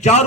4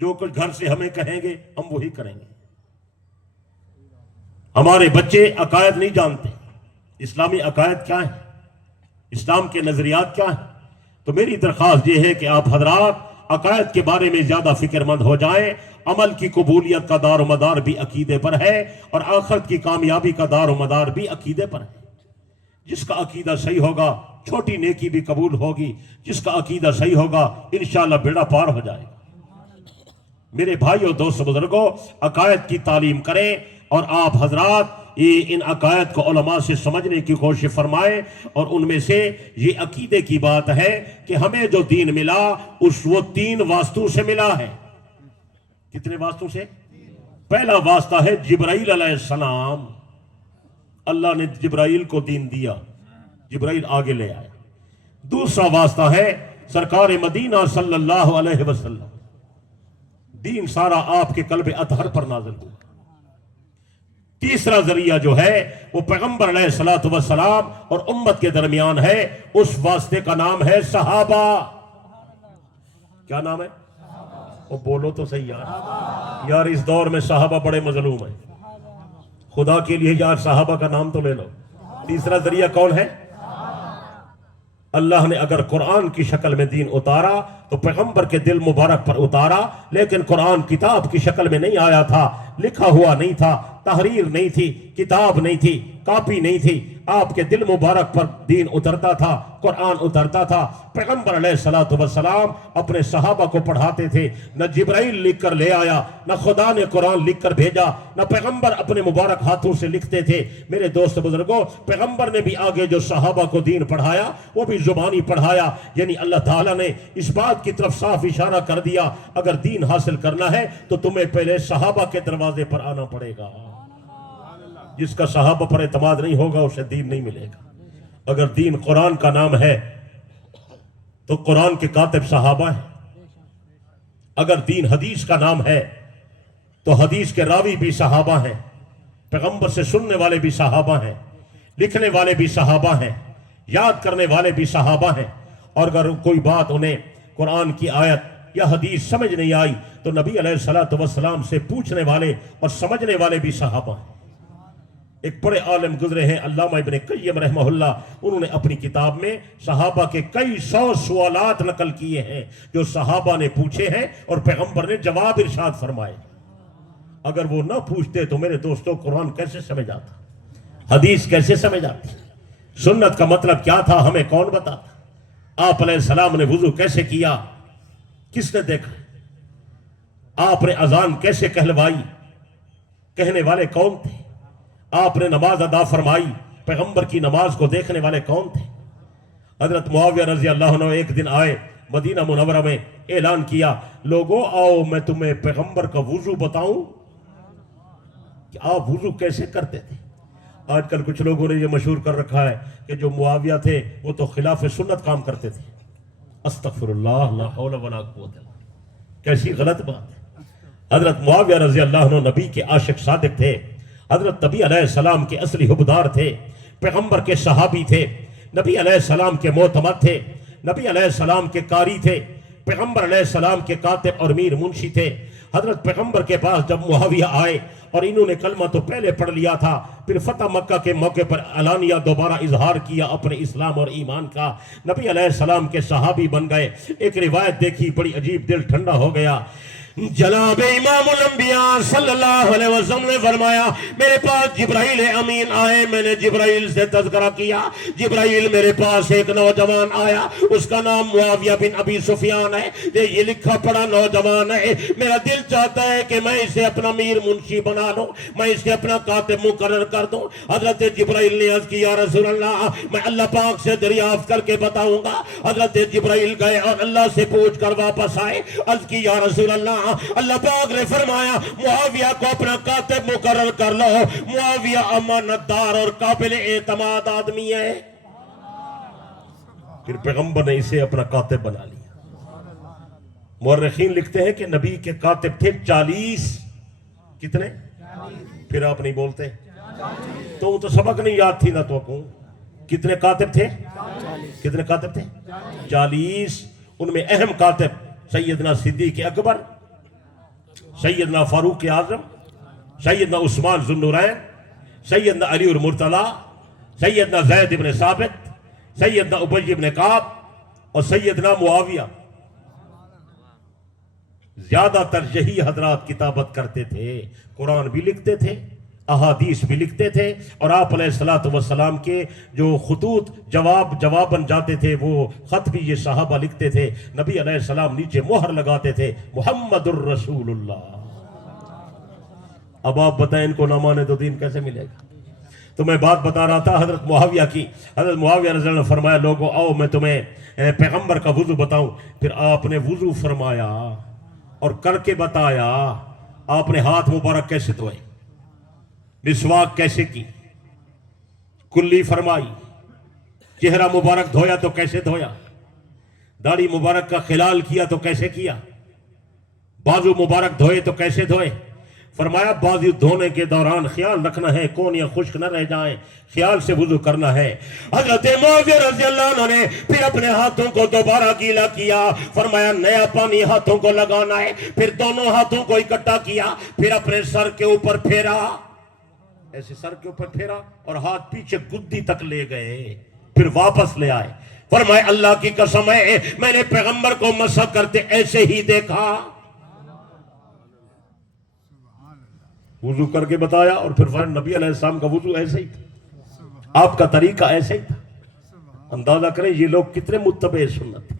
جو کچھ گھر سے ہمیں کہیں گے ہم وہی کریں گے. ہمارے بچے عقائد نہیں جانتے. اسلامی عقائد کیا ہیں, اسلام کے نظریات کیا ہیں. تو میری درخواست یہ ہے کہ آپ حضرات عقائد کے بارے میں زیادہ فکر مند ہو جائیں. عمل کی قبولیت کا دار و مدار بھی عقیدے پر ہے, اور آخرت کی کامیابی کا دار و مدار بھی عقیدے پر ہے. جس کا عقیدہ صحیح ہوگا چھوٹی نیکی بھی قبول ہوگی, جس کا عقیدہ صحیح ہوگا انشاءاللہ بیڑا پار ہو جائے گا. میرے بھائیوں دوست بزرگوں, عقائد کی تعلیم کریں, اور آپ حضرات ان عقائد کو علماء سے سمجھنے کی کوشش فرمائیں. اور ان میں سے یہ عقیدے کی بات ہے کہ ہمیں جو دین ملا وہ 3 واسطوں سے ملا ہے. کتنے واسطوں سے؟ پہلا واسطہ ہے جبرائیل علیہ السلام. اللہ نے جبرائیل کو دین دیا, جبرائیل آگے لے آیا. دوسرا واسطہ ہے سرکار مدینہ صلی اللہ علیہ وسلم. دین سارا آپ کے قلب اطہر پر نازل ہوا. تیسرا ذریعہ جو ہے وہ پیغمبر علیہ الصلوۃ والسلام اور امت کے درمیان ہے. اس واسطے کا نام ہے صحابہ. کیا نام ہے؟ وہ بولو تو صحیح یار اس دور میں صحابہ بڑے مظلوم ہیں. خدا کے لیے یار صحابہ کا نام تو لے لو. تیسرا ذریعہ کون ہے؟ اللہ نے اگر قرآن کی شکل میں دین اتارا تو پیغمبر کے دل مبارک پر اتارا, لیکن قرآن کتاب کی شکل میں نہیں آیا تھا, لکھا ہوا نہیں تھا, تحریر نہیں تھی, کتاب نہیں تھی, کاپی نہیں تھی. آپ کے دل مبارک پر دین اترتا تھا, قرآن اترتا تھا. پیغمبر علیہ الصلوۃ والسلام اپنے صحابہ کو پڑھاتے تھے. نہ جبرائیل لکھ کر لے آیا, نہ خدا نے قرآن لکھ کر بھیجا, نہ پیغمبر اپنے مبارک ہاتھوں سے لکھتے تھے. میرے دوست بزرگوں, پیغمبر نے بھی آگے جو صحابہ کو دین پڑھایا وہ بھی زبانی پڑھایا. یعنی اللہ تعالیٰ نے اس بات کی طرف صاف اشارہ کر دیا, اگر دین حاصل کرنا ہے تو تمہیں پہلے صحابہ کے دروازے پر آنا پڑے گا. جس کا صحابہ پر اعتماد نہیں ہوگا اسے دین نہیں ملے گا. اگر دین قرآن کا نام ہے تو قرآن کے کاتب صحابہ ہیں. اگر دین حدیث کا نام ہے تو حدیث کے راوی بھی صحابہ ہیں, پیغمبر سے سننے والے بھی صحابہ ہیں, لکھنے والے بھی صحابہ ہیں, یاد کرنے والے بھی صحابہ ہیں. اور اگر کوئی بات انہیں قرآن کی آیت یا حدیث سمجھ نہیں آئی تو نبی علیہ الصلوۃ والسلام سے پوچھنے والے اور سمجھنے والے بھی صحابہ ہیں. ایک بڑے عالم گزرے ہیں علامہ ابن قیم رحمہ اللہ, انہوں نے اپنی کتاب میں صحابہ کے کئی 100 سوالات نقل کیے ہیں جو صحابہ نے پوچھے ہیں اور پیغمبر نے جواب ارشاد فرمائے. اگر وہ نہ پوچھتے تو میرے دوستوں قرآن کیسے سمجھ آتا, حدیث کیسے سمجھ آتی, سنت کا مطلب کیا تھا ہمیں کون بتاتا, آپ علیہ السلام نے وضو کیسے کیا کس نے دیکھا, آپ نے اذان کیسے کہلوائی کہنے والے کون تھے, آپ نے نماز ادا فرمائی پیغمبر کی نماز کو دیکھنے والے کون تھے. حضرت معاویہ رضی اللہ عنہ ایک دن آئے مدینہ منورہ میں, اعلان کیا لوگوں آؤ میں تمہیں پیغمبر کا وضو بتاؤں کہ آپ وضو کیسے کرتے تھے. آج کل کچھ لوگوں نے یہ مشہور کر رکھا ہے کہ جو معاویہ تھے وہ تو خلاف سنت کام کرتے تھے. استغفر اللہ, لا حول ولا قوت الا باللہ, کیسی غلط بات ہے. حضرت معاویہ رضی اللہ عنہ نبی کے عاشق صادق تھے, حضرت نبی علیہ السلام کے اصلی حبدار تھے, پیغمبر کے صحابی تھے, نبی علیہ السلام کے معتمد تھے, نبی علیہ السلام کے قاری تھے, پیغمبر علیہ السلام کے کاتب اور میر منشی تھے. حضرت پیغمبر کے پاس جب معاویہ آئے اور انہوں نے کلمہ تو پہلے پڑھ لیا تھا, پھر فتح مکہ کے موقع پر علانیہ دوبارہ اظہار کیا اپنے اسلام اور ایمان کا, نبی علیہ السلام کے صحابی بن گئے. ایک روایت دیکھی بڑی عجیب, دل ٹھنڈا ہو گیا. جناب امام الانبیاء صلی اللہ علیہ وسلم نے فرمایا میرے پاس جبرائیل امین آئے, میں نے جبرائیل سے تذکرہ کیا. جبرائیل میرے پاس ایک نوجوان آیا, اس کا نام معاویہ بن ابی سفیان ہے, یہ لکھا پڑھا نوجوان ہے, میرا دل چاہتا ہے کہ میں اسے اپنا میر منشی بنا لوں, میں اسے اپنا کاتب مقرر کر دوں. حضرت جبرائیل نے عرض کیا رسول اللہ میں اللہ پاک سے دریافت کر کے بتاؤں گا. حضرت جبرائیل گئے اور اللہ سے پوچھ کر واپس آئے, عرض کی یا رسول اللہ اللہ پاک نے فرمایا معاویہ کو اپنا کاتب مقرر کر لو, معاویہ امانت دار اور قابل اعتماد آدمی ہے. پھر پیغمبر نے اسے اپنا کاتب بنا لیا. مورخین لکھتے ہیں کہ نبی کے کاتب تھے 40. کتنے؟ پھر آپ نہیں بولتے تو سبق نہیں یاد تھی نہ تو کہوں. کتنے کاتب تھے؟ کتنے کاتب تھے؟ 40. ان میں اہم کاتب سیدنا صدیق اکبر سیدنا فاروق اعظم، سیدنا عثمان ذو النورین، سیدنا علی المرتضی، سیدنا زید بن ثابت، سیدنا ابی بن کعب اور سیدنا معاویہ. زیادہ تر یہی حضرات کتابت کرتے تھے، قرآن بھی لکھتے تھے، احادیث بھی لکھتے تھے، اور آپ علیہ السلام کے جو خطوط جواباً جاتے تھے وہ خط بھی یہ صحابہ لکھتے تھے. نبی علیہ السلام نیچے مہر لگاتے تھے محمد الرسول اللہ. اب آپ بتائیں ان کو نہ مانے تو دین کیسے ملے گا؟ تو میں بات بتا رہا تھا حضرت معاویہ کی. حضرت معاویہ رضی اللہ عنہ نے فرمایا لوگو آؤ میں تمہیں پیغمبر کا وضو بتاؤں. پھر آپ نے وضو فرمایا اور کر کے بتایا. آپ نے ہاتھ مبارک کیسے دھوئے، مسواک کیسے کی، کلی فرمائی، چہرہ مبارک دھویا تو کیسے دھویا، داڑھی مبارک کا خلال کیا تو کیسے کیا، بازو مبارک دھوئے تو کیسے دھوئے. فرمایا بازو دھونے کے دوران خیال رکھنا ہے کونیاں خشک نہ رہ جائیں، خیال سے وضو کرنا ہے. حضرت معاویہ رضی اللہ عنہ نے پھر اپنے ہاتھوں کو دوبارہ گیلا کیا. فرمایا نیا پانی ہاتھوں کو لگانا ہے. پھر دونوں ہاتھوں کو اکٹھا کیا، پھر اپنے سر کے اوپر پھیرا، ایسے سر کے اوپر پھیرا اور ہاتھ پیچھے گدی تک لے گئے، پھر واپس لے آئے. فرمایا اللہ کی قسم ہے میں نے پیغمبر کو مسح کرتے ایسے ہی دیکھا. وضو کر کے بتایا اور پھر فرمایا نبی علیہ السلام کا وضو ایسے ہی تھا، آپ کا طریقہ ایسے ہی تھا. اندازہ کریں یہ لوگ کتنے متبع سنت تھے.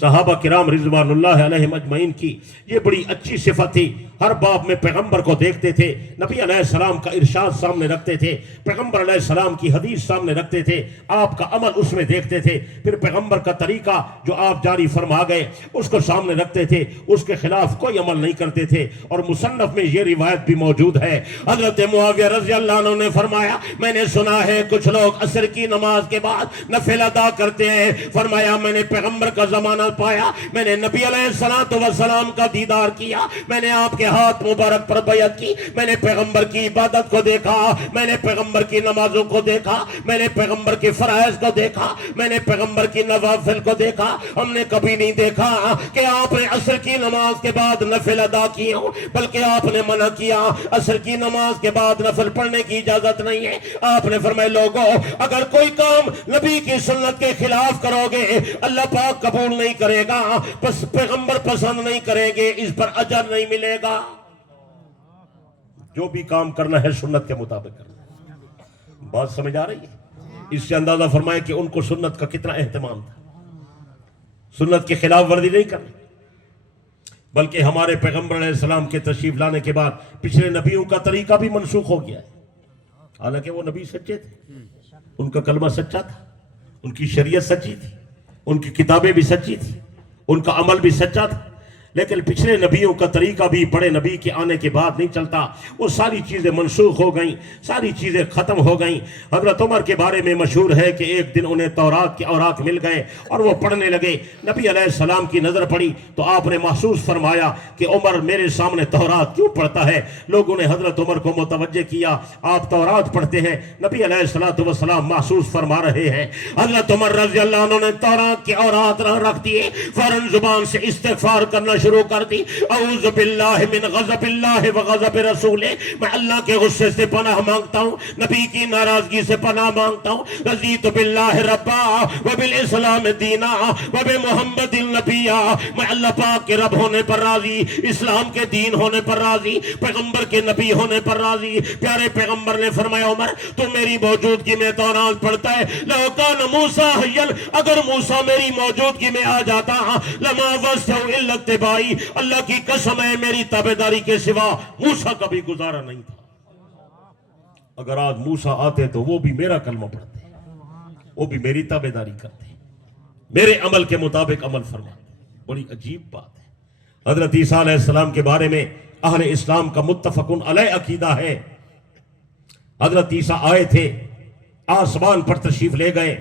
صحابہ کرام رضوان اللہ علیہم اجمعین کی یہ بڑی اچھی صفت تھی. ہر باب میں پیغمبر کو دیکھتے تھے، نبی علیہ السلام کا ارشاد سامنے رکھتے تھے، پیغمبر علیہ السلام کی حدیث سامنے رکھتے تھے، آپ کا عمل اس میں دیکھتے تھے. پھر پیغمبر کا طریقہ جو آپ جاری فرما گئے اس کو سامنے رکھتے تھے، اس کے خلاف کوئی عمل نہیں کرتے تھے. اور مصنف میں یہ روایت بھی موجود ہے. حضرت معاویہ رضی اللہ عنہ نے فرمایا میں نے سنا ہے کچھ لوگ عصر کی نماز کے بعد نفل ادا کرتے ہیں. فرمایا میں نے پیغمبر کا زمانہ پایا، میں نے نبی علیہ السلام کا دیدار کیا، میں نے آپ کے ہاتھ مبارک پر بیعت کی، میں نے پیغمبر کی عبادت کو دیکھا، میں نے پیغمبر کی نمازوں کو دیکھا، میں نے پیغمبر کے فرائض کو دیکھا، میں نے پیغمبر کی نوافل کو دیکھا. ہم نے کبھی نہیں دیکھا کہ آپ نے عصر کی نماز کے بعد نفل ادا کیے ہوں، بلکہ آپ نے منع کیا عصر کی نماز کے بعد نفل پڑھنے کی اجازت نہیں ہے. آپ نے فرمایا لوگوں اگر کوئی کام نبی کی سنت کے خلاف کرو گے اللہ پاک قبول نہیں کرے گا، بس پیغمبر پسند نہیں کریں گے، اس پر اجر نہیں ملے گا. جو بھی کام کرنا ہے سنت کے مطابق کرنا. بات سمجھ آ رہی ہے؟ اس سے اندازہ فرمائے کہ ان کو سنت کا کتنا اہتمام تھا. سنت کی خلاف ورزی نہیں کرنی، بلکہ ہمارے پیغمبر علیہ السلام کے تشریف لانے کے بعد پچھلے نبیوں کا طریقہ بھی منسوخ ہو گیا ہے. حالانکہ وہ نبی سچے تھے، ان کا کلمہ سچا تھا، ان کی شریعت سچی تھی، ان کی کتابیں بھی سچی تھی، ان کا عمل بھی سچا تھا. لیکن پچھلے نبیوں کا طریقہ بھی بڑے نبی کے آنے کے بعد نہیں چلتا. وہ ساری چیزیں منسوخ ہو گئیں، ساری چیزیں ختم ہو گئیں. حضرت عمر کے بارے میں مشہور ہے کہ ایک دن انہیں تورات کے اوراق مل گئے اور وہ پڑھنے لگے. نبی علیہ السلام کی نظر پڑی تو آپ نے محسوس فرمایا کہ عمر میرے سامنے تورات کیوں پڑھتا ہے. لوگوں نے حضرت عمر کو متوجہ کیا، آپ تورات پڑھتے ہیں. نبی علیہ السلام محسوس فرما رہے ہیں. حضرت عمر رضی اللہ عنہ نے تورات کے اوراق رکھ دیے، فوراً زبان سے استغفار کرنا شروع کر دی. اعوذ باللہ من غضب اللہ و غضب رسولہ، میں اللہ کے غصے سے پناہ مانگتا ہوں، نبی کی ناراضگی سے پناہ مانگتا ہوں. رضیت باللہ ربا و بالاسلام دینا و بمحمد النبیا، میں اللہ پاک کے رب ہونے پر راضی، اسلام کے دین ہونے پر راضی، پیغمبر کے نبی ہونے پر راضی. پیارے پیغمبر نے فرمایا عمر تو میری موجودگی میں تورات پڑھتا ہے. لو کان موسیٰ حیا، اگر موسیٰ میری موجودگی میں آ جاتا لما وسعہ الا اتباعی، اللہ کی قسم ہے میری تابعداری کے سوا موسیٰ کا بھی گزارا نہیں تھا. اگر آج موسیٰ آتے تو وہ بھی میرا کلمہ پڑھتے، وہ بھی میری تابعداری کرتے، میرے عمل کے مطابق عمل فرماتے. بڑی عجیب بات ہے. حضرت عیسیٰ علیہ السلام کے بارے میں اہل اسلام کا متفقن علیہ عقیدہ ہے. حضرت عیسیٰ آئے تھے، آسمان پر تشریف لے گئے،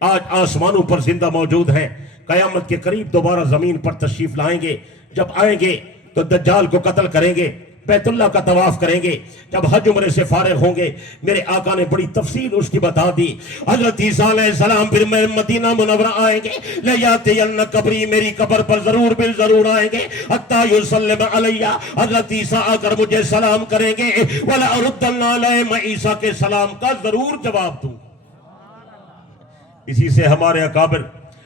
آج آسمانوں پر زندہ موجود ہیں. قیامت کے قریب دوبارہ زمین پر تشریف لائیں گے. جب آئیں گے تو دجال کو قتل کریں گے، بیت اللہ کا طواف کریں گے، جب حج عمرے سے فارغ ہوں گے، میرے آقا نے بڑی تفصیل اس کی بتا دی۔ حضرت عیسیٰ علیہ السلام پھر میں مدینہ منورہ آئیں گے، لیاتین قبری، میری قبر پر ضرور بالضرور آئیں گے، حتی یسلم علیہ، حضرت عیسیٰ آ کر مجھے سلام کریں گے، وَلَأَرُدَّنَّ عَلَيْهِ، میں عیسیٰ کے سلام کا ضرور جواب دوں۔ اسی سے ہمارے اکابر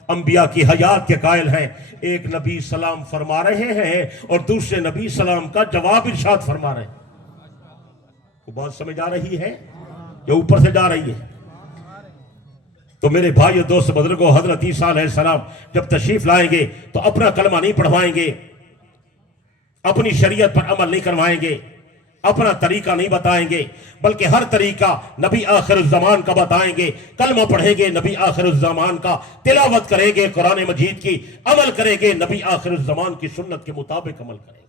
انبیاء کی حیات کے قائل ہیں، ایک نبی سلام فرما رہے ہیں اور دوسرے نبی سلام کا جواب ارشاد فرما رہے ہیں۔ وہ بات سمجھ آ رہی ہے یا اوپر سے جا رہی ہے؟ تو میرے بھائیو دوست بزرگوں، حضرت عیسیٰ علیہ السلام جب تشریف لائیں گے تو اپنا کلمہ نہیں پڑھوائیں گے، اپنی شریعت پر عمل نہیں کروائیں گے، اپنا طریقہ نہیں بتائیں گے، بلکہ ہر طریقہ نبی آخر الزمان کا بتائیں گے۔ کلمہ پڑھیں گے نبی آخر الزمان کا، تلاوت کریں گے قرآن مجید کی، عمل کریں گے نبی آخر الزمان کی سنت کے مطابق عمل کریں گے۔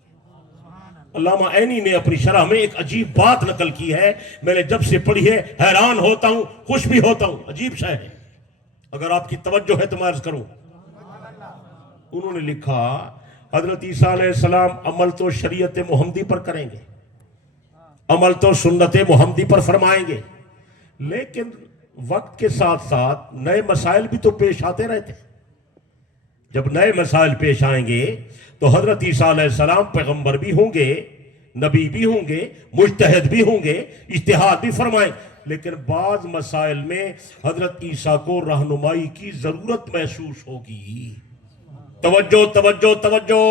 علامہ عینی نے اپنی شرح میں ایک عجیب بات نقل کی ہے، میں نے جب سے پڑھی ہے حیران ہوتا ہوں، خوش بھی ہوتا ہوں، عجیب شے ہے، اگر آپ کی توجہ ہے تو میں عرض کروں۔ انہوں نے لکھا حضرت عیسیٰ علیہ السلام عمل تو شریعت محمدی پر کریں گے، عمل تو سنت محمدی پر فرمائیں گے، لیکن وقت کے ساتھ ساتھ نئے مسائل بھی تو پیش آتے رہتے ہیں۔ جب نئے مسائل پیش آئیں گے تو حضرت عیسیٰ علیہ السلام پیغمبر بھی ہوں گے، نبی بھی ہوں گے، مجتہد بھی ہوں گے، اجتہاد بھی فرمائیں، لیکن بعض مسائل میں حضرت عیسیٰ کو رہنمائی کی ضرورت محسوس ہوگی۔ توجہ توجہ توجہ،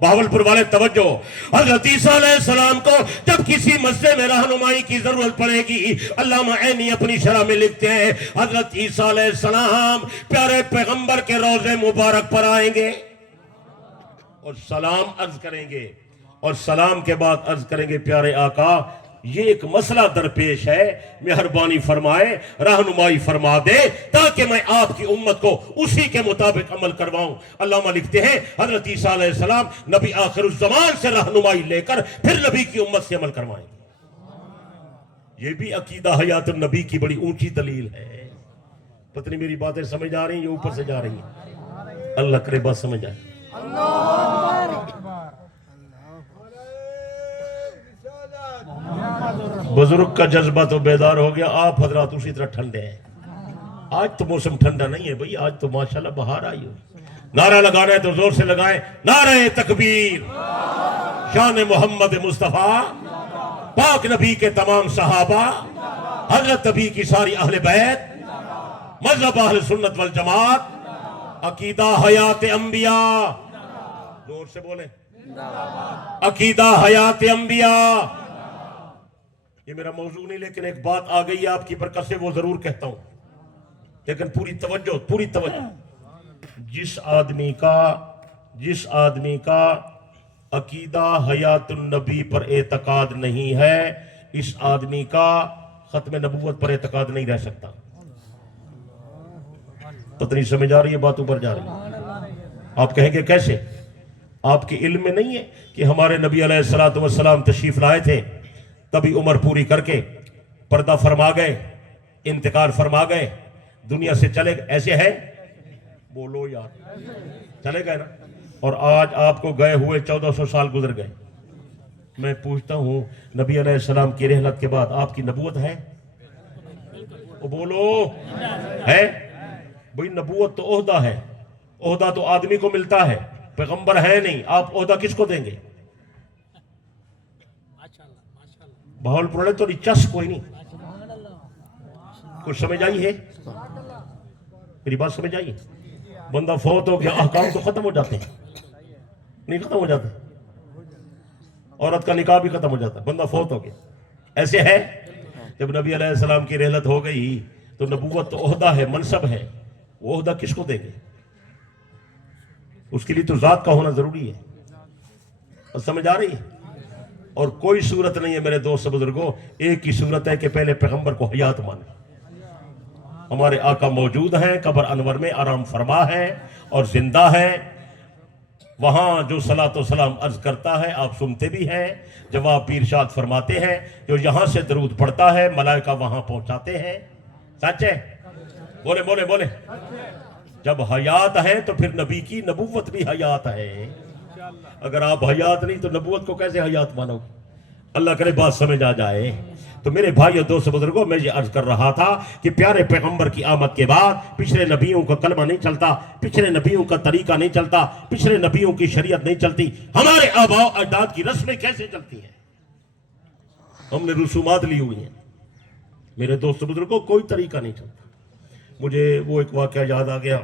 بہاولپور والے توجہ، حضرت عیسیٰ علیہ السلام کو جب کسی مسئلے میں رہنمائی کی ضرورت پڑے گی، علامہ عینی اپنی شرح میں لکھتے ہیں حضرت عیسیٰ علیہ السلام پیارے پیغمبر کے روضے مبارک پر آئیں گے اور سلام عرض کریں گے، اور سلام کے بعد عرض کریں گے پیارے آقا یہ ایک مسئلہ درپیش ہے، مہربانی فرمائے رہنمائی فرما دے تاکہ میں آپ کی امت کو اسی کے مطابق عمل کرواؤں۔ علامہ لکھتے ہیں حضرت عیسیٰ علیہ السلام نبی آخر الزمان سے رہنمائی لے کر پھر نبی کی امت سے عمل کروائیں گے۔ یہ بھی عقیدہ حیات النبی کی بڑی اونچی دلیل ہے۔ پتہ نہیں میری باتیں سمجھ آ رہی ہیں یا اوپر سے جا رہی ہیں؟ اللہ کرے بات سمجھ آئے۔ بزرگ کا جذبہ تو بیدار ہو گیا، آپ حضرات اسی طرح ٹھنڈے ہیں۔ آج تو موسم ٹھنڈا نہیں ہے بھئی، آج تو ماشاءاللہ بہار آئی ہو۔ نعرہ لگانا ہے تو زور سے لگائیں، نعرہ تکبیر، شان محمد مصطفیٰ، پاک نبی کے تمام صحابہ، حضرت نبی کی ساری اہل بیت، مذہب اہل سنت والجماعت، عقیدہ حیات انبیاء، زور سے بولیں، عقیدہ حیات انبیاء۔ یہ میرا موضوع نہیں، لیکن ایک بات آ گئی آپ کی برکت سے وہ ضرور کہتا ہوں، لیکن پوری توجہ۔ جس آدمی کا عقیدہ حیات النبی پر اعتقاد نہیں ہے، اس آدمی کا ختم نبوت پر اعتقاد نہیں رہ سکتا۔ پتہ نہیں سمجھ آ رہی ہے، بات اوپر جا رہی ہے۔ آپ کہیں گے کیسے؟ آپ کے علم میں نہیں ہے کہ ہمارے نبی علیہ السلام تشریف لائے تھے، تبھی عمر پوری کر کے پردہ فرما گئے، انتقال فرما گئے، دنیا سے چلے گئے، ایسے ہے؟ بولو یار، چلے گئے نا؟ اور آج آپ کو گئے ہوئے 1400 سال گزر گئے۔ میں پوچھتا ہوں نبی علیہ السلام کی رحلت کے بعد آپ کی نبوت ہے؟ وہ بولو ہے؟ بھئی نبوت تو عہدہ ہے، عہدہ تو آدمی کو ملتا ہے، پیغمبر ہے نہیں، آپ عہدہ کس کو دیں گے؟ بہاولپور والے تو چس کوئی نہیں، کچھ سمجھ آئی ہے؟ میری بات سمجھ آئی ہے؟ بندہ فوت ہو گیا، احکام تو ختم ہو جاتے ہیں، نہیں ختم ہو جاتے؟ عورت کا نکاح بھی ختم ہو جاتا ہے، بندہ فوت ہو گیا، ایسے ہے؟ جب نبی علیہ السلام کی رحلت ہو گئی تو نبوت تو عہدہ ہے، منصب ہے، وہ عہدہ کس کو دیں گے؟ اس کے لیے تو ذات کا ہونا ضروری ہے۔ اور سمجھ آ رہی ہے؟ اور کوئی صورت نہیں ہے میرے دوست بزرگوں، ایک ہی صورت ہے کہ پہلے پیغمبر کو حیات مانے۔ ہمارے آقا موجود ہیں، قبر انور میں آرام فرما ہے اور زندہ ہے، وہاں جو صلاۃ و سلام عرض کرتا ہے آپ سنتے بھی ہیں، جواب بھی ارشاد فرماتے ہیں، جو یہاں سے درود پڑھتا ہے ملائکہ وہاں پہنچاتے ہیں۔ سچ ہے؟ بولے بولے بولے۔ جب حیات ہے تو پھر نبی کی نبوت بھی حیات ہے۔ اگر آپ حیات نہیں تو نبوت کو کیسے حیات مانو گے؟ اللہ کرے بات سمجھ آ جائے. تو میرے بھائی اور دوست بزرگوں، میں یہ عرض کر رہا تھا کہ پیارے پیغمبر کی آمد کے بعد پچھلے نبیوں کا کلمہ نہیں چلتا، پچھلے نبیوں کا طریقہ نہیں چلتا، پچھلے نبیوں کی شریعت نہیں چلتی. ہمارے آباء و اجداد کی رسمیں کیسے چلتی ہیں؟ ہم نے رسومات لی ہوئی ہیں. میرے دوست بزرگوں، کوئی طریقہ نہیں چلتا. مجھے وہ ایک واقعہ یاد آ گیا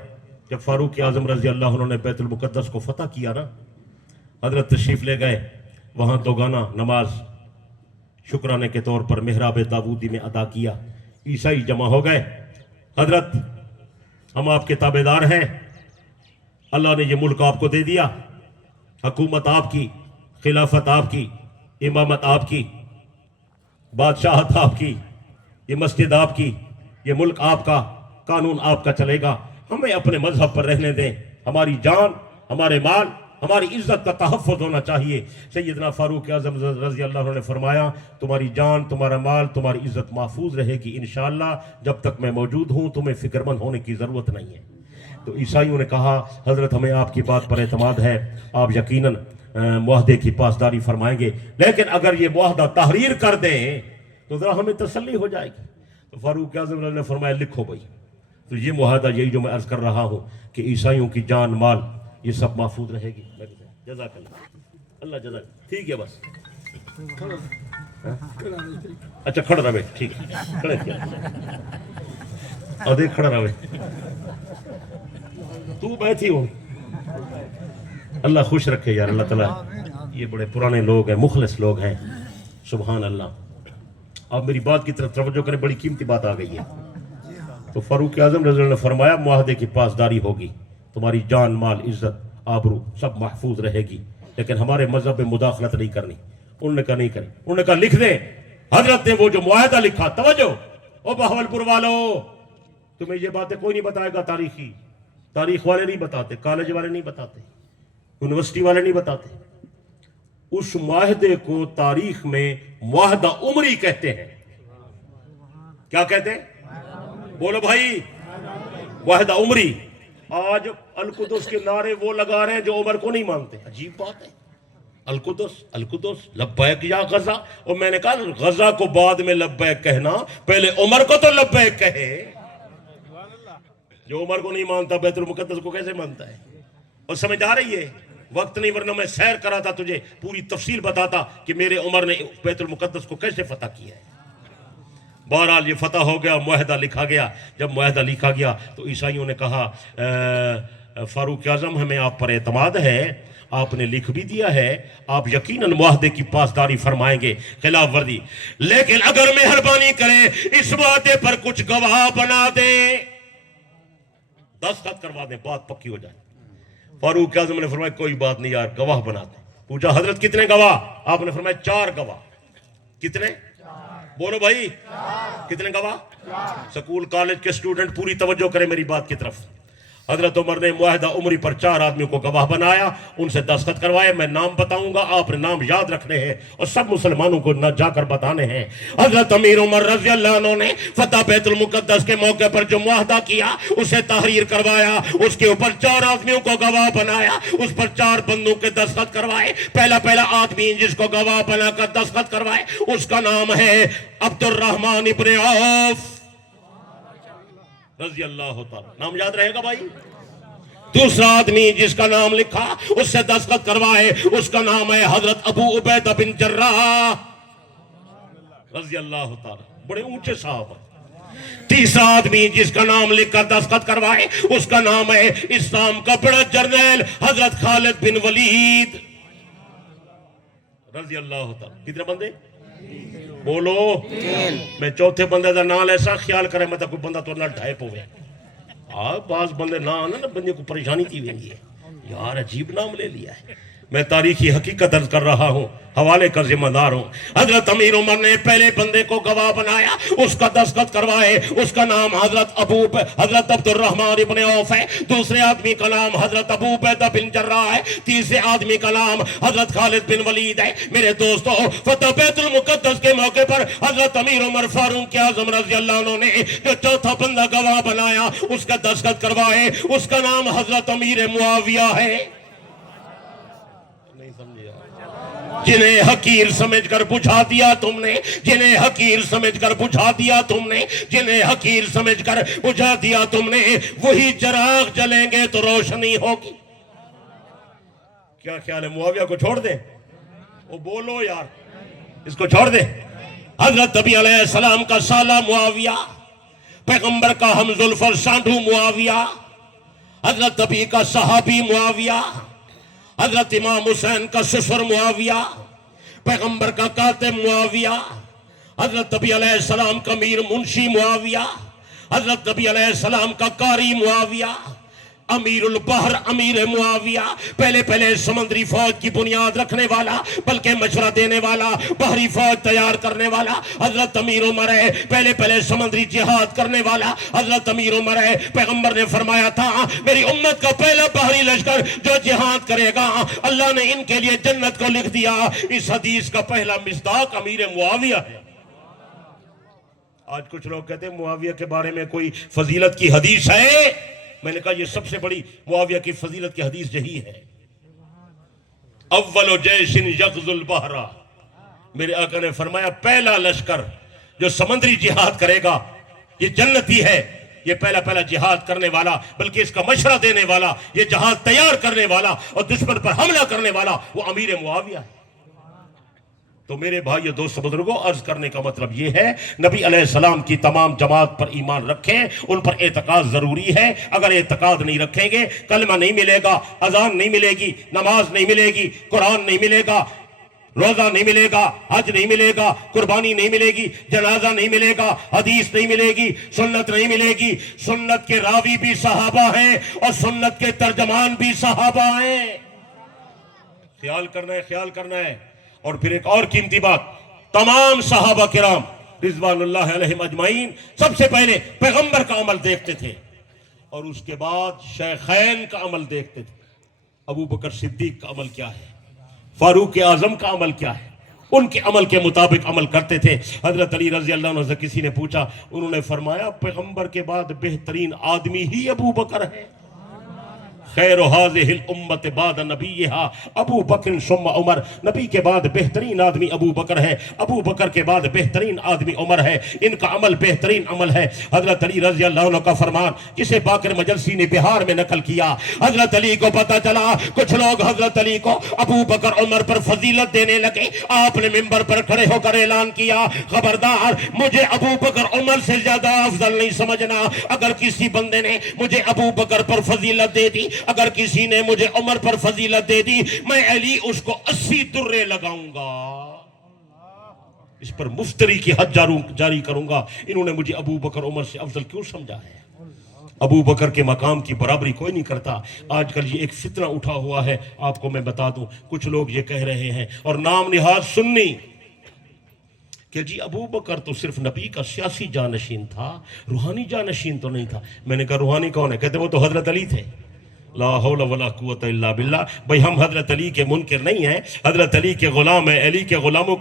جب فاروق اعظم رضی اللہ عنہ نے بیت المقدس کو فتح کیا نا، حضرت تشریف لے گئے. وہاں دوگانہ نماز شکرانے کے طور پر محراب داودی میں ادا کیا. عیسائی جمع ہو گئے. حضرت ہم آپ کے تابع دار ہیں، اللہ نے یہ ملک آپ کو دے دیا، حکومت آپ کی، خلافت آپ کی، امامت آپ کی، بادشاہت آپ کی، یہ مسجد آپ کی، یہ ملک آپ کا، قانون آپ کا چلے گا. ہمیں اپنے مذہب پر رہنے دیں. ہماری جان، ہمارے مال، ہماری عزت کا تحفظ ہونا چاہیے. سیدنا فاروق اعظم رضی اللہ عنہ نے فرمایا تمہاری جان، تمہارا مال، تمہاری عزت محفوظ رہے گی انشاءاللہ. جب تک میں موجود ہوں تمہیں فکر مند ہونے کی ضرورت نہیں ہے. تو عیسائیوں نے کہا حضرت ہمیں آپ کی بات پر اعتماد ہے، آپ یقیناً معاہدے کی پاسداری فرمائیں گے، لیکن اگر یہ معاہدہ تحریر کر دیں تو ذرا ہمیں تسلی ہو جائے گی. تو فاروق اعظم نے فرمایا لکھو بھائی. تو یہ معاہدہ یہی جو میں عرض کر رہا ہوں کہ عیسائیوں کی جان، مال، یہ سب محفوظ رہے گی. جزاک اللہ، اللہ جزاک. ٹھیک ہے بس. اچھا کھڑا رہے، ٹھیک ہے کھڑے کیا اور دیکھ کھڑا رہے تو بیٹھی ہو. اللہ خوش رکھے یار، اللہ تعالیٰ. یہ بڑے پرانے لوگ ہیں، مخلص لوگ ہیں، سبحان اللہ. آپ میری بات کی طرف توجہ کریں، بڑی قیمتی بات آ گئی ہے. تو فاروق اعظم رضی اللہ عنہ نے فرمایا معاہدے کی پاسداری ہوگی، تمہاری جان، مال، عزت، آبرو سب محفوظ رہے گی، لیکن ہمارے مذہب میں مداخلت نہیں کرنی. انہوں نے کہا نہیں کریں. انہوں نے کہا لکھ دیں. حضرت نے وہ جو معاہدہ لکھا، توجہ او بہاولپور والو، تمہیں یہ باتیں کوئی نہیں بتائے گا. تاریخ والے نہیں بتاتے، کالج والے نہیں بتاتے، یونیورسٹی والے نہیں بتاتے. اس معاہدے کو تاریخ میں معاہدہ عمری کہتے ہیں. کیا کہتے ہیں؟ بولو بھائی، معاہدہ عمری. آج القدس کے نعرے وہ لگا رہے ہیں جو عمر کو نہیں مانتے. عجیب بات ہے. القدس القدس لبیک یا غزہ. اور میں نے کہا غزہ کو بعد میں لبیک کہنا، پہلے عمر کو تو لبیک کہے. جو عمر کو نہیں مانتا بیت المقدس کو کیسے مانتا ہے؟ اور سمجھ آ رہی ہے؟ وقت نہیں ورنہ میں سیر کراتا، تجھے پوری تفصیل بتاتا کہ میرے عمر نے بیت المقدس کو کیسے فتح کیا ہے. بہرحال یہ فتح ہو گیا، معاہدہ لکھا گیا. جب معاہدہ لکھا گیا تو عیسائیوں نے کہا فاروق اعظم ہمیں آپ پر اعتماد ہے، آپ نے لکھ بھی دیا ہے، آپ یقیناً معاہدے کی پاسداری فرمائیں گے، خلاف ورزی. لیکن اگر مہربانی کریں اس معاہدے پر کچھ گواہ بنا دیں، دستخط کروا دیں، بات پکی ہو جائے. فاروق اعظم نے فرمایا کوئی بات نہیں یار، گواہ بنا دیں. پوچھا حضرت کتنے گواہ؟ آپ نے فرمایا 4 گواہ. کتنے؟ بولو بھائی، کتنے گواہ؟ سکول کالج کے سٹوڈنٹ پوری توجہ کریں میری بات کی طرف. حضرت عمر نے معاہدہ عمری پر 4 آدمیوں کو گواہ بنایا، ان سے دستخط کروائے. میں نام بتاؤں گا، آپ نے نام یاد رکھنے ہیں اور سب مسلمانوں کو نہ جا کر بتانے ہیں. حضرت امیر عمر رضی اللہ عنہ نے فتح بیت المقدس کے موقع پر جو معاہدہ کیا اسے تحریر کروایا، اس کے اوپر 4 آدمیوں کو گواہ بنایا، اس پر 4 بندوں کے دستخط کروائے. پہلا آدمی جس کو گواہ بنا کر دستخط کروائے اس کا نام ہے عبد الرحمن ابن عوف رضی اللہ تعالی. نام یاد رہے گا بھائی. دوسرا آدمی جس کا نام لکھا اس سے دستخط کروائے اس کا نام ہے حضرت ابو عبیدہ بن جراح رضی اللہ تعالی. بڑے اونچے صحابہ. تیسرا آدمی جس کا نام لکھ کر دستخط کروائے اس کا نام ہے اسلام کا بڑا جرنیل حضرت خالد بن ولید رضی اللہ تعالی. کتنے بندے؟ بولو. میں چوتھے بندے کا نام ایسا خیال کرے مطلب کوئی بندہ تو نہ ڈھائپ ہوئے. بعض بندے نہ بندے کو پریشانی تھی ہوئی ہے یار، عجیب نام لے لیا ہے. میں تاریخی حقیقت درج کر رہا ہوں، حوالے کا ذمہ دار ہوں. حضرت امیر عمر نے پہلے بندے کو گواہ بنایا، اس کا دستخط کروائے، اس کا نام حضرت عبد الرحمن ابن عوف ہے. دوسرے آدمی کا نام حضرت ابو عبیدہ بن جراح ہے. تیسرے آدمی کا نام حضرت خالد بن ولید ہے. میرے دوستو، فتح بیت المقدس کے موقع پر حضرت امیر عمر فاروق اعظم رضی اللہ عنہ نے جو چوتھا بندہ گواہ بنایا اس کا دستخط کروائے، اس کا نام حضرت امیر معاویہ ہے. جنہیں حقیر سمجھ کر بجھا دیا تم نے، جنہیں حقیر سمجھ کر بجھا دیا تم نے، جنہیں حقیر سمجھ کر بجھا دیا تم نے، وہی چراغ جلیں گے تو روشنی ہوگی۔ کیا خیال ہے معاویہ کو چھوڑ دیں؟ وہ بولو یار، اس کو چھوڑ دیں؟ حضرت نبی علیہ السلام کا سالہ معاویہ، پیغمبر کا ہمزلفر سانڈو معاویہ، حضرت نبی کا صحابی معاویہ، حضرت امام حسین کا سسر معاویہ، پیغمبر کا کاتب معاویہ، حضرت نبی علیہ السلام کا میر منشی معاویہ، حضرت نبی علیہ السلام کا قاری معاویہ، امیر البحر امیر معاویہ، پہلے سمندری فوج کی بنیاد رکھنے والا بلکہ مشورہ دینے والا، بحری فوج تیار کرنے والا حضرت امیر عمر ہے، پہلے سمندری جہاد کرنے والا حضرت امیر عمر ہے۔ پیغمبر نے فرمایا تھا میری امت کا پہلا بحری لشکر جو جہاد کرے گا اللہ نے ان کے لیے جنت کو لکھ دیا۔ اس حدیث کا پہلا مصداق امیر معاویہ ہے۔ آج کچھ لوگ کہتے ہیں معاویہ کے بارے میں کوئی فضیلت کی حدیث ہے؟ میں نے کہا یہ سب سے بڑی معاویہ کی فضیلت کی حدیث یہی ہے، اول جیش یغزو البحر، میرے آقا نے فرمایا پہلا لشکر جو سمندری جہاد کرے گا یہ جنتی ہے، یہ پہلا جہاد کرنے والا بلکہ اس کا مشورہ دینے والا، یہ جہاد تیار کرنے والا اور دشمن پر حملہ کرنے والا وہ امیر معاویہ ہے۔ تو میرے بھائی دوست بزرگوں، عرض کرنے کا مطلب یہ ہے نبی علیہ السلام کی تمام جماعت پر ایمان رکھیں، ان پر اعتقاد ضروری ہے۔ اگر اعتقاد نہیں رکھیں گے کلمہ نہیں ملے گا، اذان نہیں ملے گی، نماز نہیں ملے گی، قرآن نہیں ملے گا، روزہ نہیں ملے گا، حج نہیں ملے گا، قربانی نہیں ملے گی، جنازہ نہیں ملے گا، حدیث نہیں ملے گی، سنت نہیں ملے گی۔ سنت کے راوی بھی صحابہ ہیں اور سنت کے ترجمان بھی صحابہ ہیں۔ خیال کرنا ہے۔ اور پھر ایک اور قیمتی بات، تمام صحابہ کرام رضوان اللہ علیہم اجمعین سب سے پہلے پیغمبر کا عمل دیکھتے تھے اور اس کے بعد شیخین کا عمل دیکھتے تھے۔ ابو بکر صدیق کا عمل کیا ہے، فاروق اعظم کا عمل کیا ہے، ان کے عمل کے مطابق عمل کرتے تھے۔ حضرت علی رضی اللہ عنہ سے کسی نے پوچھا، انہوں نے فرمایا پیغمبر کے بعد بہترین آدمی ہی ابو بکر ہے۔ خیر هذه الامت بعد نبیها ابو بکر ثم عمر، نبی کے بعد بہترین آدمی ابو بکر ہے، ابو بکر کے بعد بہترین آدمی عمر ہے، ان کا عمل بہترین عمل ہے۔ حضرت علی رضی اللہ عنہ کا فرمان جسے باقر مجلسی نے بہار میں نقل کیا، حضرت علی کو پتا چلا کچھ لوگ حضرت علی کو ابو بکر عمر پر فضیلت دینے لگے، آپ نے منبر پر کھڑے ہو کر اعلان کیا خبردار مجھے ابو بکر عمر سے زیادہ افضل نہیں سمجھنا، اگر کسی بندے نے مجھے ابو بکر پر فضیلت دے دی، اگر کسی نے مجھے عمر پر فضیلت دے دی، میں علی اس کو 80 درے لگاؤں گا، اس پر مفتری کی حد جاری کروں گا۔ انہوں نے مجھے ابو بکر عمر سے افضل کیوں سمجھا ہے؟ ابو بکر کے مقام کی برابری کوئی نہیں کرتا۔ آج کل یہ ایک فتنہ اٹھا ہوا ہے، آپ کو میں بتا دوں، کچھ لوگ یہ کہہ رہے ہیں اور نام نہاد سنی کہ جی ابو بکر تو صرف نبی کا سیاسی جانشین تھا، روحانی جانشین تو نہیں تھا۔ میں نے کہا روحانی کون ہے؟ کہتے وہ تو حضرت علی تھے۔ لا حول ولا قوت الا باللہ۔ بھئی ہم حضرت علی کے منکر نہیں ہیں، حضرت علی کے غلام ہیں، علی کے غلاموں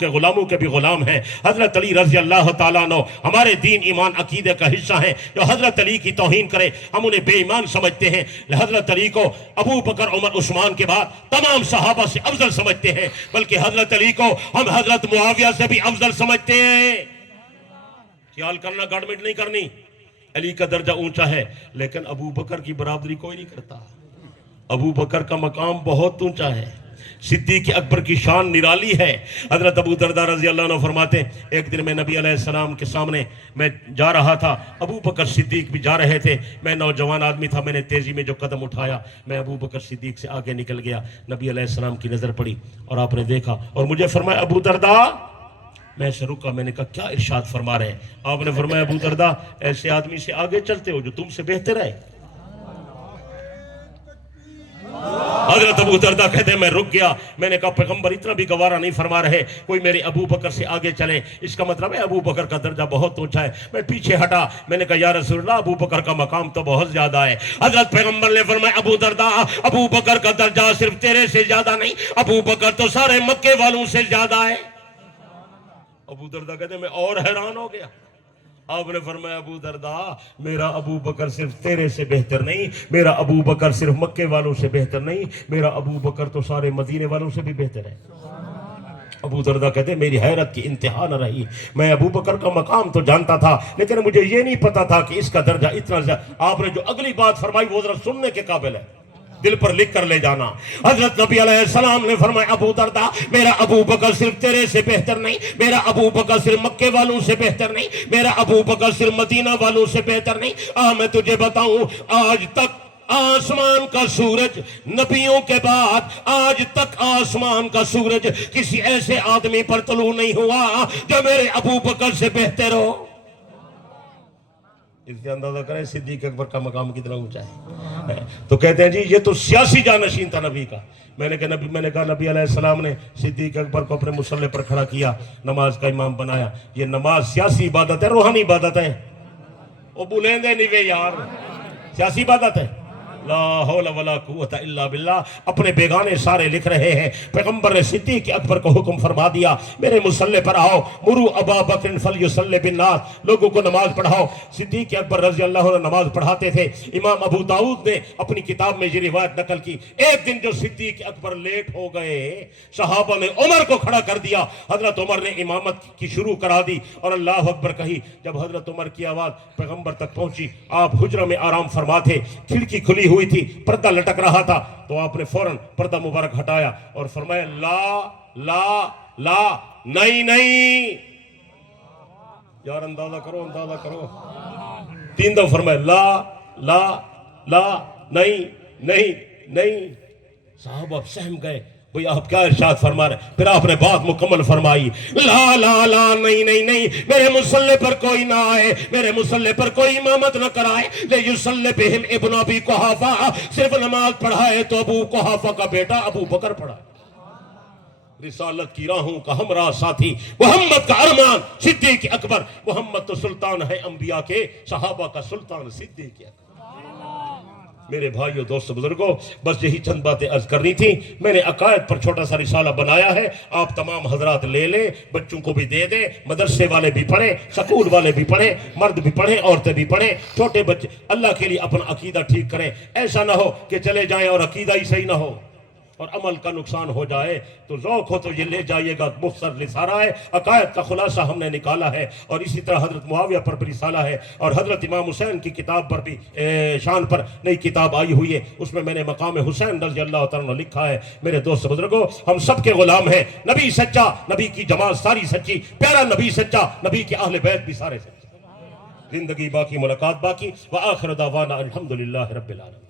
کے بھی غلام ہیں۔ حضرت علی رضی اللہ تعالیٰ عنہ ہمارے دین ایمان عقیدے کا حصہ ہیں۔ جو حضرت علی کی توہین کرے ہم انہیں بے ایمان سمجھتے ہیں۔ حضرت علی کو ابو بکر عمر عثمان کے بعد تمام صحابہ سے افضل سمجھتے ہیں، بلکہ حضرت علی کو ہم حضرت معاویہ سے بھی افضل سمجھتے ہیں۔ خیال کرنا، گڑبڑ نہیں کرنی۔ علی کا درجہ اونچا ہے لیکن ابو بکر کی برابری کوئی نہیں کرتا۔ ابو بکر کا مقام بہت اونچا ہے، صدیق اکبر کی شان نرالی ہے۔ حضرت ابو درداء رضی اللہ عنہ فرماتے ہیں ایک دن میں نبی علیہ السلام کے سامنے میں جا رہا تھا، ابو بکر صدیق بھی جا رہے تھے، میں نوجوان آدمی تھا، میں نے تیزی میں جو قدم اٹھایا میں ابو بکر صدیق سے آگے نکل گیا۔ نبی علیہ السلام کی نظر پڑی اور آپ نے دیکھا اور مجھے فرمایا ابو درداء، میں سے رکا، میں نے کہا کیا ارشاد فرما رہے ہیں؟ آپ نے فرمایا ابو درداء ایسے آدمی سے آگے چلتے ہو جو تم سے بہتر ہے۔ حضرت ابو درداء کہتے ہیں میں رک گیا، میں نے کہا پیغمبر اتنا بھی گوارا نہیں فرما رہے کوئی میرے ابو بکر سے آگے چلے، اس کا مطلب ہے ابو بکر کا درجہ بہت اونچا ہے۔ میں پیچھے ہٹا، میں نے کہا یا رسول اللہ ابو بکر کا مقام تو بہت زیادہ ہے۔ حضرت پیغمبر نے فرمایا ابو درداء ابو بکر کا درجہ صرف تیرے سے زیادہ نہیں، ابو بکر تو سارے مکے والوں سے زیادہ ہے۔ ابو درداء کہتے ہیں میں اور حیران ہو گیا۔ آپ نے فرمایا ابو درداء میرا ابو بکر صرف تیرے سے بہتر نہیں، میرا ابو بکر صرف مکے والوں سے بہتر نہیں، میرا ابو بکر تو سارے مدینے والوں سے بھی بہتر ہے۔ ابو دردہ کہتے ہیں میری حیرت کی انتہا نہ رہی، میں ابو بکر کا مقام تو جانتا تھا لیکن مجھے یہ نہیں پتا تھا کہ اس کا درجہ اتنا زیادہ۔ آپ نے جو اگلی بات فرمائی وہ ذرا سننے کے قابل ہے، دل پر لکھ کر لے جانا۔ حضرت نبی علیہ السلام نے فرمایا ابو دردہ میرا ابو بکر صرف تیرے سے بہتر نہیں، میرا ابو بکر صرف مکے والوں سے بہتر نہیں، میرا ابو بکر صرف مدینہ والوں سے بہتر نہیں۔ میں تجھے بتاؤں آج تک آسمان کا سورج نبیوں کے بعد آج تک آسمان کا سورج کسی ایسے آدمی پر طلوع نہیں ہوا جو میرے ابو بکر سے بہتر ہو۔ اس سے اندازہ کریں صدیق اکبر کا مقام کتنا اونچا ہے۔ تو کہتے ہیں جی یہ تو سیاسی جانشین تھا نبی کا۔ میں نے کہا نبی علیہ السلام نے صدیق اکبر کو اپنے مصلی پر کھڑا کیا، نماز کا امام بنایا۔ یہ نماز سیاسی عبادت ہے روحانی عبادت ہے؟ وہ بلندے نہیں وے یار، سیاسی عبادت ہے؟ لا حول ولا قوت الا باللہ۔ اپنے بیگانے سارے لکھ رہے ہیں، پیغمبر نے صدیق اکبر کو حکم فرما دیا میرے مصلی پر آؤ، مرو ابا بکر فلیصلی بالناس، لوگوں کو نماز پڑھاؤ۔ صدیق اکبر رضی اللہ عنہ نماز پڑھاتے تھے۔ امام ابو داؤد نے اپنی کتاب میں یہ روایت نقل کی، ایک دن جو صدیق اکبر لیٹ ہو گئے صحابہ نے عمر کو کھڑا کر دیا، حضرت عمر نے امامت کی شروع کرا دی اور اللہ اکبر کہی۔ جب حضرت عمر کی آواز پیغمبر تک پہنچی، آپ حجرہ میں آرام فرما تھے، کھڑکی کھلی ہوئی تھی، پردہ لٹک رہا تھا، تو آپ نے فوراً پردہ مبارک ہٹایا اور فرمایا لا لا لا، نہیں نہیں۔ یار اندازہ کرو اندازہ کرو، 3 دفعہ فرمایا لا لا لا، نہیں نہیں نہیں۔ صاحب اب سہم گئے، بھئی آپ کیا ارشاد فرما رہے؟ پھر آپ نے بات مکمل فرمائی، لا لا لا، نہیں نہیں نہیں، میرے مصلی پر کوئی نہ آئے، میرے مصلی پر کوئی امامت نہ کرائے، لے یصلی بہم ابن ابی قحافہ، صرف نماز پڑھائے تو ابو قحافہ کا بیٹا ابو بکر پڑھائے۔ رسالت کی راہوں کا ہمراہ ساتھی، محمد کا ارمان صدیق اکبر۔ محمد تو سلطان ہے انبیاء کے، صحابہ کا سلطان صدیق اکبر۔ میرے بھائیوں دوستو بزرگوں، بس یہی چند باتیں عرض کرنی تھی۔ میں نے عقائد پر چھوٹا سا رسالہ بنایا ہے، آپ تمام حضرات لے لیں، بچوں کو بھی دے دیں، مدرسے والے بھی پڑھیں، سکول والے بھی پڑھیں، مرد بھی پڑھیں، عورتیں بھی پڑھیں، چھوٹے بچے اللہ کے لیے اپنا عقیدہ ٹھیک کریں۔ ایسا نہ ہو کہ چلے جائیں اور عقیدہ ہی صحیح نہ ہو اور عمل کا نقصان ہو جائے۔ تو ذوق ہو تو یہ لے جائیے گا، مختصر رسالہ ہے، عقائد کا خلاصہ ہم نے نکالا ہے، اور اسی طرح حضرت معاویہ پر بھی رسالہ ہے، اور حضرت امام حسین کی کتاب پر بھی شان پر نئی کتاب آئی ہوئی ہے، اس میں نے مقام حسین رضی اللہ تعالیٰ لکھا ہے۔ میرے دوست بزرگوں، ہم سب کے غلام ہیں، نبی سچا، نبی کی جماعت ساری سچی، پیارا نبی سچا، نبی کے اہل بیت بھی سارے سچے۔ زندگی باقی، ملاقات باقی، وآخر دعوانا الحمدللہ رب العالمین۔